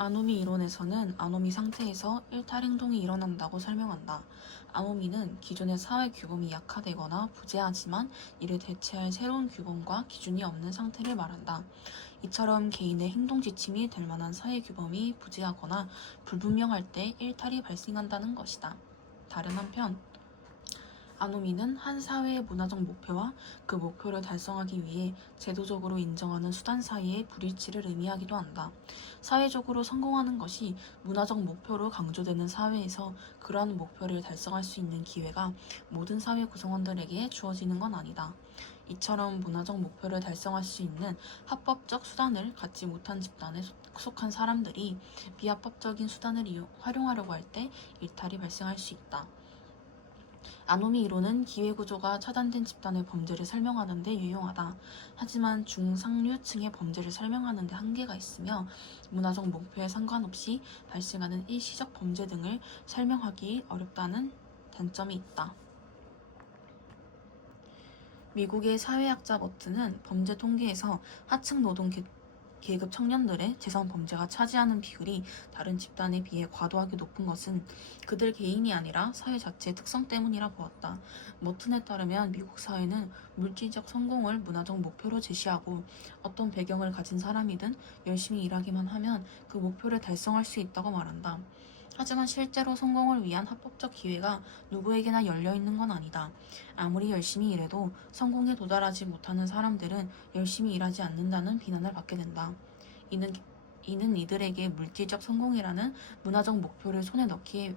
아노미 이론에서는 아노미 상태에서 일탈행동이 일어난다고 설명한다. 아노미는 기존의 사회 규범이 약화되거나 부재하지만 이를 대체할 새로운 규범과 기준이 없는 상태를 말한다. 이처럼 개인의 행동 지침이 될 만한 사회 규범이 부재하거나 불분명할 때 일탈이 발생한다는 것이다. 다른 한편 아노미는 한 사회의 문화적 목표와 그 목표를 달성하기 위해 제도적으로 인정하는 수단 사이의 불일치를 의미하기도 한다. 사회적으로 성공하는 것이 문화적 목표로 강조되는 사회에서 그러한 목표를 달성할 수 있는 기회가 모든 사회 구성원들에게 주어지는 건 아니다. 이처럼 문화적 목표를 달성할 수 있는 합법적 수단을 갖지 못한 집단에 속한 사람들이 비합법적인 수단을 활용하려고 할 때 일탈이 발생할 수 있다. 아노미 이론은 기회구조가 차단된 집단의 범죄를 설명하는 데 유용하다. 하지만 중상류층의 범죄를 설명하는 데 한계가 있으며 문화적 목표에 상관없이 발생하는 일시적 범죄 등을 설명하기 어렵다는 단점이 있다. 미국의 사회학자 버튼은 범죄 통계에서 하층 노동 계급 청년들의 재산 범죄가 차지하는 비율이 다른 집단에 비해 과도하게 높은 것은 그들 개인이 아니라 사회 자체의 특성 때문이라 보았다. 머튼에 따르면 미국 사회는 물질적 성공을 문화적 목표로 제시하고 어떤 배경을 가진 사람이든 열심히 일하기만 하면 그 목표를 달성할 수 있다고 말한다. 하지만 실제로 성공을 위한 합법적 기회가 누구에게나 열려있는 건 아니다. 아무리 열심히 일해도 성공에 도달하지 못하는 사람들은 열심히 일하지 않는다는 비난을 받게 된다. 이는 이들에게 물질적 성공이라는 문화적 목표를 손에 넣기에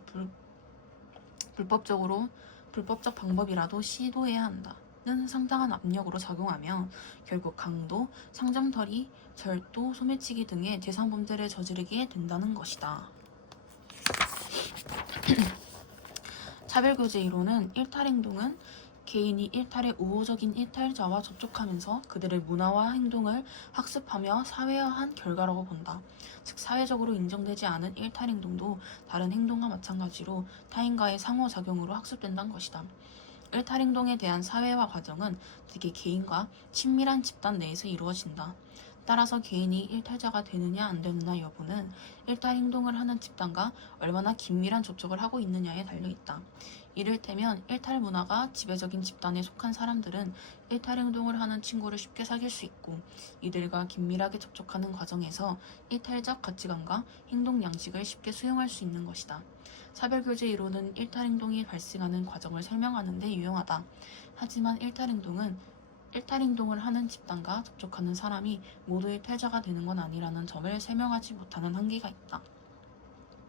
불법적 방법이라도 시도해야 한다는 상당한 압력으로 작용하며 결국 강도, 상점털이, 절도, 소매치기 등의 재산범죄를 저지르게 된다는 것이다. 차별교제 이론은 일탈행동은 개인이 일탈의 우호적인 일탈자와 접촉하면서 그들의 문화와 행동을 학습하며 사회화한 결과라고 본다. 즉 사회적으로 인정되지 않은 일탈행동도 다른 행동과 마찬가지로 타인과의 상호작용으로 학습된다는 것이다. 일탈행동에 대한 사회화 과정은 특히 개인과 친밀한 집단 내에서 이루어진다. 따라서 개인이 일탈자가 되느냐 안 되느냐 여부는 일탈 행동을 하는 집단과 얼마나 긴밀한 접촉을 하고 있느냐에 달려있다. 이를테면 일탈 문화가 지배적인 집단에 속한 사람들은 일탈 행동을 하는 친구를 쉽게 사귈 수 있고 이들과 긴밀하게 접촉하는 과정에서 일탈적 가치관과 행동 양식을 쉽게 수용할 수 있는 것이다. 차별교제 이론은 일탈 행동이 발생하는 과정을 설명하는 데 유용하다. 하지만 일탈 행동을 하는 집단과 접촉하는 사람이 모두 일탈자가 되는 건 아니라는 점을 설명하지 못하는 한계가 있다.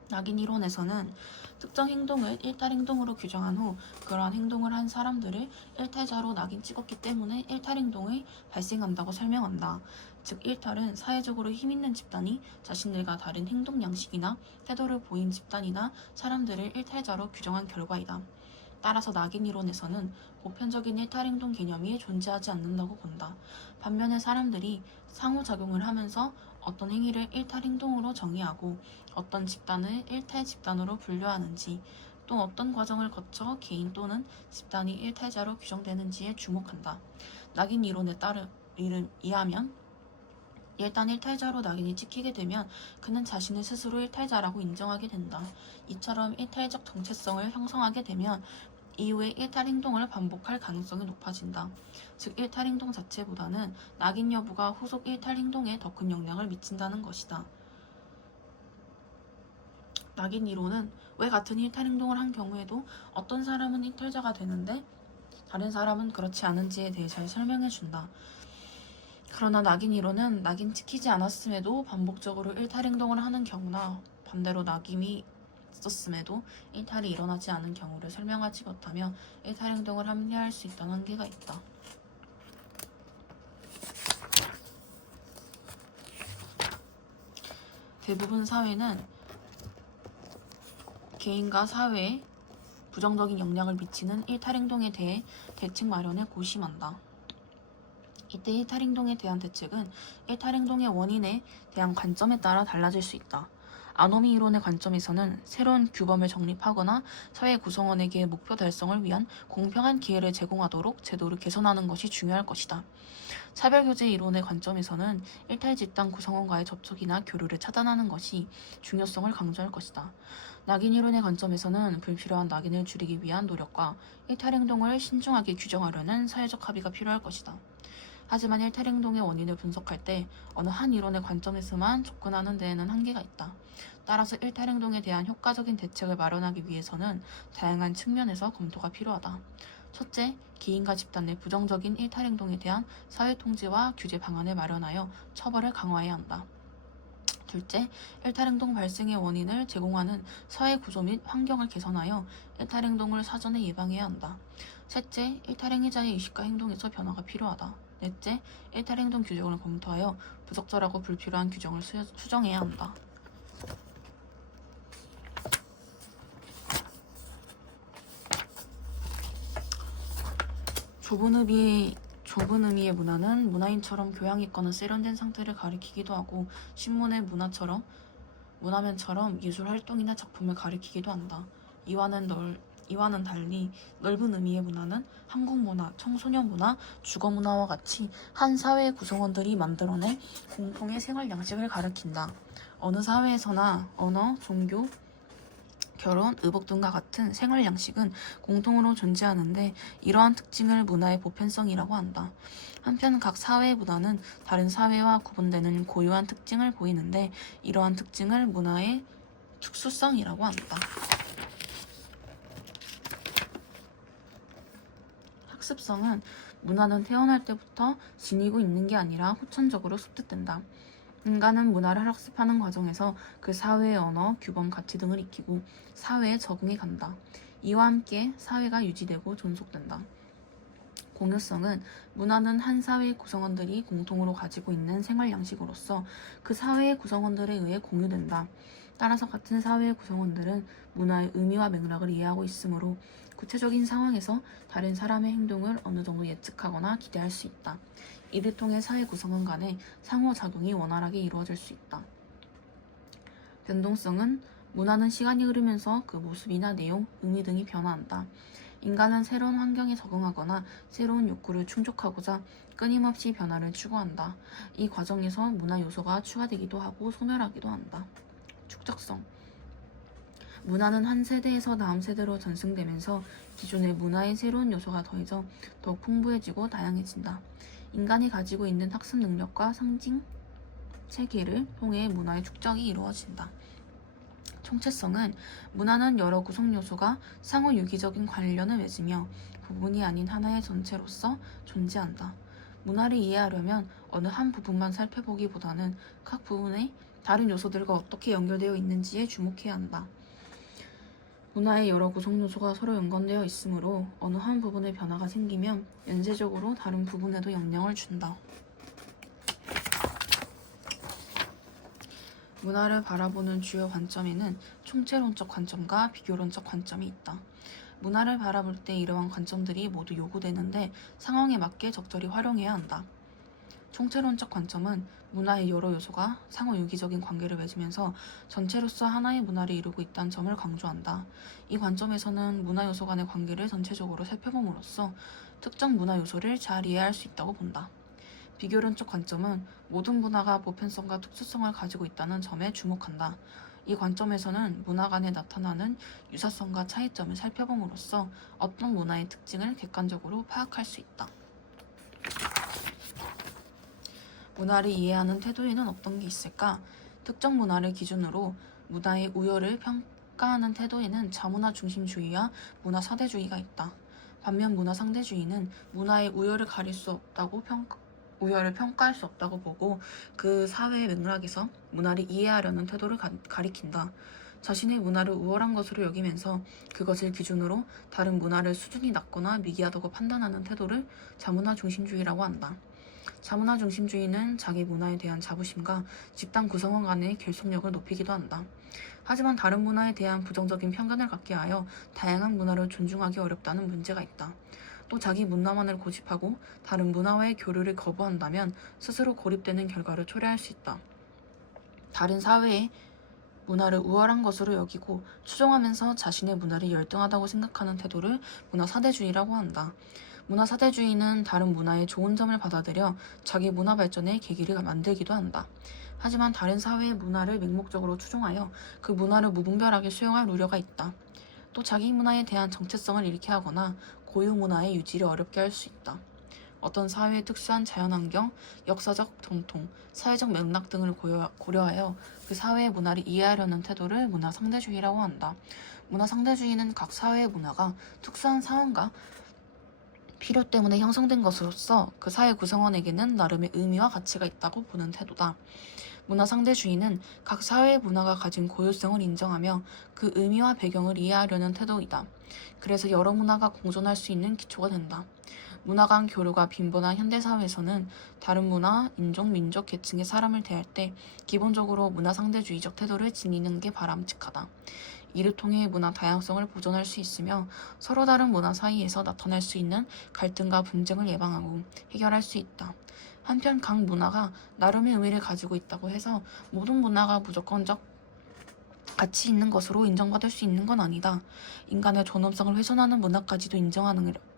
낙인 이론에서는 특정 행동을 일탈 행동으로 규정한 후 그러한 행동을 한 사람들을 일탈자로 낙인 찍었기 때문에 일탈 행동이 발생한다고 설명한다. 즉 일탈은 사회적으로 힘있는 집단이 자신들과 다른 행동 양식이나 태도를 보인 집단이나 사람들을 일탈자로 규정한 결과이다. 따라서 낙인 이론에서는 보편적인 일탈행동 개념이 존재하지 않는다고 본다. 반면에 사람들이 상호작용을 하면서 어떤 행위를 일탈행동으로 정의하고 어떤 집단을 일탈 집단으로 분류하는지 또 어떤 과정을 거쳐 개인 또는 집단이 일탈자로 규정되는지에 주목한다. 낙인 이론에 의하면 일단 일탈자로 낙인이 찍히게 되면 그는 자신을 스스로 일탈자라고 인정하게 된다. 이처럼 일탈적 정체성을 형성하게 되면 이후에 일탈 행동을 반복할 가능성이 높아진다. 즉 일탈 행동 자체보다는 낙인 여부가 후속 일탈 행동에 더 큰 영향을 미친다는 것이다. 낙인 이론은 왜 같은 일탈 행동을 한 경우에도 어떤 사람은 일탈자가 되는데 다른 사람은 그렇지 않은지에 대해 잘 설명해준다. 그러나 낙인 이론은 낙인 찍히지 않았음에도 반복적으로 일탈 행동을 하는 경우나 반대로 낙인이 있었음에도 일탈이 일어나지 않은 경우를 설명하지 못하며 일탈 행동을 합리화할 수 있다는 한계가 있다. 대부분 사회는 개인과 사회에 부정적인 영향을 미치는 일탈 행동에 대해 대책 마련에 고심한다. 이때 일탈 행동에 대한 대책은 일탈 행동의 원인에 대한 관점에 따라 달라질 수 있다. 아노미 이론의 관점에서는 새로운 규범을 정립하거나 사회 구성원에게 목표 달성을 위한 공평한 기회를 제공하도록 제도를 개선하는 것이 중요할 것이다. 차별교제 이론의 관점에서는 일탈 집단 구성원과의 접촉이나 교류를 차단하는 것이 중요성을 강조할 것이다. 낙인 이론의 관점에서는 불필요한 낙인을 줄이기 위한 노력과 일탈 행동을 신중하게 규정하려는 사회적 합의가 필요할 것이다. 하지만 일탈 행동의 원인을 분석할 때 어느 한 이론의 관점에서만 접근하는 데에는 한계가 있다. 따라서 일탈 행동에 대한 효과적인 대책을 마련하기 위해서는 다양한 측면에서 검토가 필요하다. 첫째, 개인과 집단 내 부정적인 일탈 행동에 대한 사회 통제와 규제 방안을 마련하여 처벌을 강화해야 한다. 둘째, 일탈 행동 발생의 원인을 제공하는 사회 구조 및 환경을 개선하여 일탈 행동을 사전에 예방해야 한다. 셋째, 일탈 행위자의 의식과 행동에서 변화가 필요하다. 넷째, 일탈 행동 규정을 검토하여 부적절하고 불필요한 규정을 수정해야 한다. 좁은 의미의 문화는 문화인처럼 교양이 있거나 세련된 상태를 가리키기도 하고 신문의 문화면처럼 예술 활동이나 작품을 가리키기도 한다. 이와는 달리 넓은 의미의 문화는 한국 문화, 청소년 문화, 주거 문화와 같이 한 사회의 구성원들이 만들어낸 공통의 생활 양식을 가리킨다. 어느 사회에서나 언어, 종교, 결혼, 의복 등과 같은 생활 양식은 공통으로 존재하는데 이러한 특징을 문화의 보편성이라고 한다. 한편 각 사회의 문화는 다른 사회와 구분되는 고유한 특징을 보이는데 이러한 특징을 문화의 특수성이라고 한다. 학습성은 문화는 태어날 때부터 지니고 있는 게 아니라 후천적으로 습득된다. 인간은 문화를 학습하는 과정에서 그 사회의 언어, 규범, 가치 등을 익히고 사회에 적응해 간다. 이와 함께 사회가 유지되고 존속된다. 공유성은 문화는 한 사회의 구성원들이 공통으로 가지고 있는 생활 양식으로서 그 사회의 구성원들에 의해 공유된다. 따라서 같은 사회의 구성원들은 문화의 의미와 맥락을 이해하고 있으므로 구체적인 상황에서 다른 사람의 행동을 어느 정도 예측하거나 기대할 수 있다. 이를 통해 사회 구성원 간의 상호작용이 원활하게 이루어질 수 있다. 변동성은 문화는 시간이 흐르면서 그 모습이나 내용, 의미 등이 변화한다. 인간은 새로운 환경에 적응하거나 새로운 욕구를 충족하고자 끊임없이 변화를 추구한다. 이 과정에서 문화 요소가 추가되기도 하고 소멸하기도 한다. 축적성 문화는 한 세대에서 다음 세대로 전승되면서 기존의 문화의 새로운 요소가 더해져 더욱 풍부해지고 다양해진다. 인간이 가지고 있는 학습 능력과 상징 체계를 통해 문화의 축적이 이루어진다. 총체성은 문화는 여러 구성 요소가 상호 유기적인 관련을 맺으며 부분이 아닌 하나의 전체로서 존재한다. 문화를 이해하려면 어느 한 부분만 살펴보기보다는 각 부분의 다른 요소들과 어떻게 연결되어 있는지에 주목해야 한다. 문화의 여러 구성 요소가 서로 연관되어 있으므로 어느 한 부분의 변화가 생기면 연쇄적으로 다른 부분에도 영향을 준다. 문화를 바라보는 주요 관점에는 총체론적 관점과 비교론적 관점이 있다. 문화를 바라볼 때 이러한 관점들이 모두 요구되는데 상황에 맞게 적절히 활용해야 한다. 총체론적 관점은 문화의 여러 요소가 상호 유기적인 관계를 맺으면서 전체로서 하나의 문화를 이루고 있다는 점을 강조한다. 이 관점에서는 문화 요소 간의 관계를 전체적으로 살펴봄으로써 특정 문화 요소를 잘 이해할 수 있다고 본다. 비교론적 관점은 모든 문화가 보편성과 특수성을 가지고 있다는 점에 주목한다. 이 관점에서는 문화 간에 나타나는 유사성과 차이점을 살펴봄으로써 어떤 문화의 특징을 객관적으로 파악할 수 있다. 문화를 이해하는 태도에는 어떤 게 있을까? 특정 문화를 기준으로 문화의 우열을 평가하는 태도에는 자문화 중심주의와 문화 사대주의가 있다. 반면 문화 상대주의는 문화의 우열을 우열을 평가할 수 없다고 보고 그 사회의 맥락에서 문화를 이해하려는 태도를 가리킨다. 자신의 문화를 우월한 것으로 여기면서 그것을 기준으로 다른 문화를 수준이 낮거나 미개하다고 판단하는 태도를 자문화 중심주의라고 한다. 자문화 중심주의는 자기 문화에 대한 자부심과 집단 구성원 간의 결속력을 높이기도 한다. 하지만 다른 문화에 대한 부정적인 편견을 갖게 하여 다양한 문화를 존중하기 어렵다는 문제가 있다. 또 자기 문화만을 고집하고 다른 문화와의 교류를 거부한다면 스스로 고립되는 결과를 초래할 수 있다. 다른 사회의 문화를 우월한 것으로 여기고 추종하면서 자신의 문화를 열등하다고 생각하는 태도를 문화사대주의라고 한다. 문화사대주의는 다른 문화의 좋은 점을 받아들여 자기 문화 발전의 계기를 만들기도 한다. 하지만 다른 사회의 문화를 맹목적으로 추종하여 그 문화를 무분별하게 수용할 우려가 있다. 또 자기 문화에 대한 정체성을 잃게 하거나 고유 문화의 유지를 어렵게 할 수 있다. 어떤 사회의 특수한 자연환경, 역사적 전통, 사회적 맥락 등을 고려하여 그 사회의 문화를 이해하려는 태도를 문화상대주의라고 한다. 문화상대주의는 각 사회의 문화가 특수한 상황과 필요 때문에 형성된 것으로서 그 사회 구성원에게는 나름의 의미와 가치가 있다고 보는 태도다. 문화상대주의는 각 사회의 문화가 가진 고유성을 인정하며 그 의미와 배경을 이해하려는 태도이다. 그래서 여러 문화가 공존할 수 있는 기초가 된다. 문화 간 교류가 빈번한 현대사회에서는 다른 문화, 인종, 민족, 계층의 사람을 대할 때 기본적으로 문화상대주의적 태도를 지니는 게 바람직하다. 이를 통해 문화 다양성을 보존할 수 있으며 서로 다른 문화 사이에서 나타날 수 있는 갈등과 분쟁을 예방하고 해결할 수 있다. 한편 각 문화가 나름의 의미를 가지고 있다고 해서 모든 문화가 무조건적 가치 있는 것으로 인정받을 수 있는 건 아니다. 인간의 존엄성을 훼손하는 문화까지도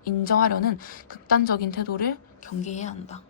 인정하려는 극단적인 태도를 경계해야 한다.